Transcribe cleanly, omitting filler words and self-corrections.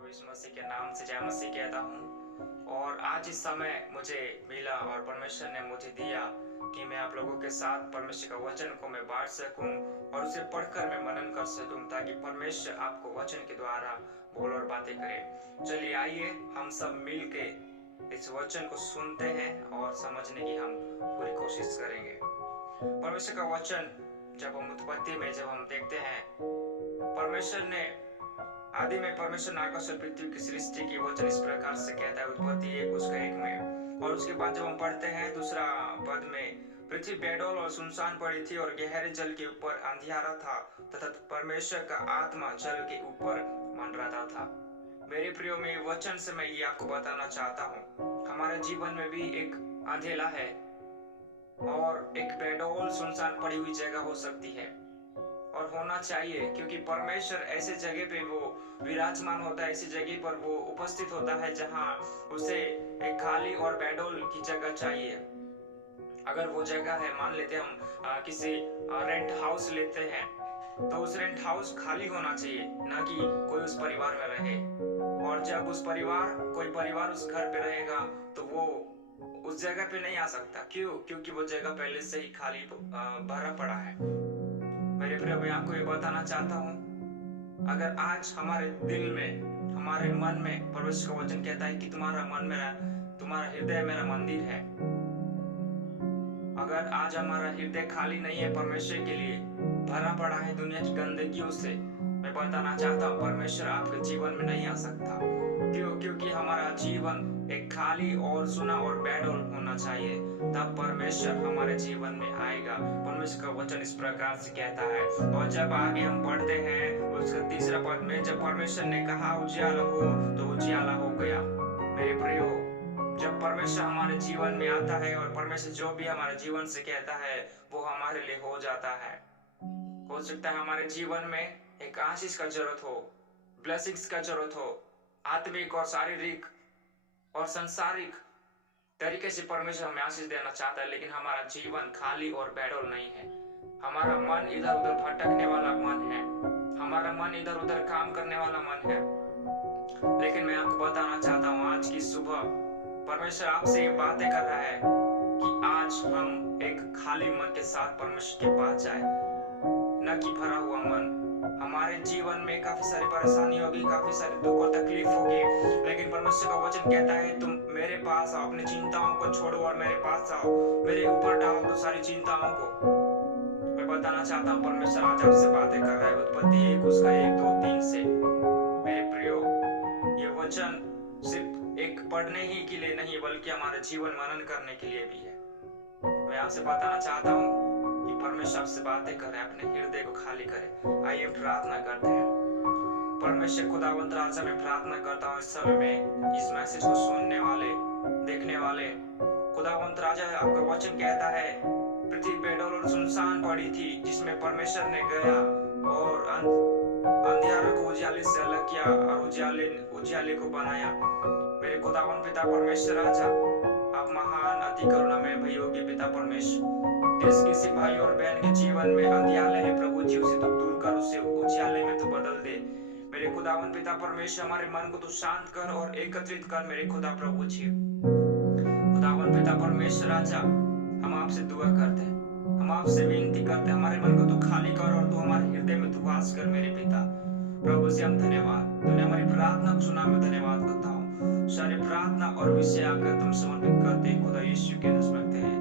प्रभु यीशु मसीह के नाम से जय मसीह कहता हूँ। और आज इस समय मुझे मिला और परमेश्वर ने मुझे दिया कि मैं आप लोगों के साथ परमेश्वर का वचन को मैं बांट सकूं और उसे पढ़कर मैं मनन कर सकूं, ताकि परमेश्वर आपको वचन के द्वारा बोल और बातें करे। चलिए आइए हम सब मिल के इस वचन को सुनते हैं और समझने की हम पूरी कोशिश करेंगे। परमेश्वर का वचन जब हम उत्पत्ति में जब हम देखते हैं, परमेश्वर ने आदि में परमेश्वर ने आकाश और पृथ्वी की सृष्टि की। वचन इस प्रकार से कहता है उत्पत्ति 1:1 में। और उसके बाद जब हम पढ़ते हैं दूसरा पद में, पृथ्वी बेडौल और सुनसान पड़ी थी और गहरे जल के ऊपर अंधियारा था तथा परमेश्वर का आत्मा जल के ऊपर मंडराता था। मेरे प्रियो में वचन से मैं ये आपको बताना चाहता हूँ, हमारे जीवन में भी एक अंधेला है और एक बेडौल सुनसान पड़ी हुई जगह हो सकती है और होना चाहिए, क्योंकि परमेश्वर ऐसे जगह पे वो विराजमान होता है, ऐसी जगह पर वो उपस्थित होता है जहां उसे एक खाली और बेडौल की जगह चाहिए। अगर वो जगह है, मान लेते हम किसी रेंट हाउस लेते हैं, तो उस रेंट हाउस खाली होना चाहिए, ना कि कोई उस परिवार में रहे। और जब कोई परिवार उस घर पे रहेगा तो वो उस जगह पे नहीं आ सकता। क्यों? क्योंकि वो जगह पहले से ही खाली भरा पड़ा है। मेरे प्रिय, मैं आपको ये बताना चाहता हूँ, अगर आज हमारे दिल में, हमारे मन में, परमेश्वर का वचन कहता है कि तुम्हारा हृदय मेरा मंदिर है। अगर आज हमारा हृदय खाली नहीं है, परमेश्वर के लिए भरा पड़ा है दुनिया की गंदगियों से, मैं बताना चाहता हूँ परमेश्वर आपके जीवन में नहीं आ सकता। क्यों? क्योंकि हमारा जीवन एक खाली और सुना और बेडौल होना चाहिए, तब परमेश्वर हमारे जीवन में आएगा। परमेश्वर का वचन इस प्रकार से कहता है। और जब आगे हम पढ़ते हैं उसका तीसरा पद में, जब परमेश्वर ने कहा उजियाला हो तो उजियाला हो गया। मेरे प्रियो, जब परमेश्वर हमारे जीवन में आता है और परमेश्वर जो भी हमारे जीवन से कहता है वो हमारे लिए हो जाता है। हो सकता है हमारे जीवन में एक आशीष का जरूरत हो, ब्लेसिंग्स का जरूरत हो, आत्मिक और शारीरिक और संसारिक तरीके से परमेश्वर हमें आशीष देना चाहता है, लेकिन हमारा जीवन खाली और बेडौल नहीं है। हमारा मन इधर उधर भटकने वाला मन है, हमारा मन इधर उधर काम करने वाला मन है। लेकिन मैं आपको बताना चाहता हूँ, आज की सुबह परमेश्वर आपसे ये बातें कर रहा है कि आज हम एक खाली मन के साथ परमेश्वर के पास जाए, न कि भरा हुआ मन। हमारे जीवन में काफी सारी परेशानी होगी, काफी सारी दुख और तकलीफ होगी, लेकिन परमेश्वर का वचन कहता है तुम मेरे पास आओ, अपनी चिंताओं को छोड़ो और मेरे पास आओ, मेरे ऊपर डाल दो सारी चिंताओं को। मैं बताना चाहता हूँ परमेश्वर आज आपसे बातें कर रहा है उत्पत्ति 1:1-2-3 से। मेरे प्रियो, ये वचन सिर्फ एक पढ़ने ही के लिए नहीं, बल्कि हमारे जीवन मनन करने के लिए भी है। मैं आपसे बताना चाहता हूँ कि परमेश्वर आपसे बातें कर रहे हैं, अपने हृदय को खाली करें। आइए प्रार्थना करते हैं। परमेश्वर खुदावंत राजा, मैं प्रार्थना करता हूँ इस समय में इस मैसेज को सुनने वाले, देखने वाले, खुदावंत राजा आपका वचन कहता है पृथ्वी बेडौल और सुनसान पड़ी थी, जिसमें परमेश्वर ने गया और अंधियारे को उजियाले से अलग किया और उजियाले को बनाया। मेरे खुदावंत पिता परमेश्वर राजा, आप महान अति करुणामय भैयों के पिता परमेश्वर, जिस किसी भाई और बहन के जीवन में अंधियाले है प्रभु जी, उसे तो दूर कर, उसे उजियाले में तो बदल दे। मेरे खुदावन पिता परमेश्वर, हमारे मन को तो शांत कर और एकत्रित कर मेरे खुदा प्रभु जी। खुदावन पिता परमेश्वर राजा, हम आपसे दुआ करते हैं, हम आपसे विनती करते हैं, हमारे मन को तो खाली कर और तू हमारे हृदय में तू वास कर मेरे पिता प्रभु से। हम धन्यवाद, तूने हमारी प्रार्थना को सुना, मैं धन्यवाद करता हूँ। सारी प्रार्थना और विषय आकर तुम समर्पित करते हैं खुदा यीशु के नाम में।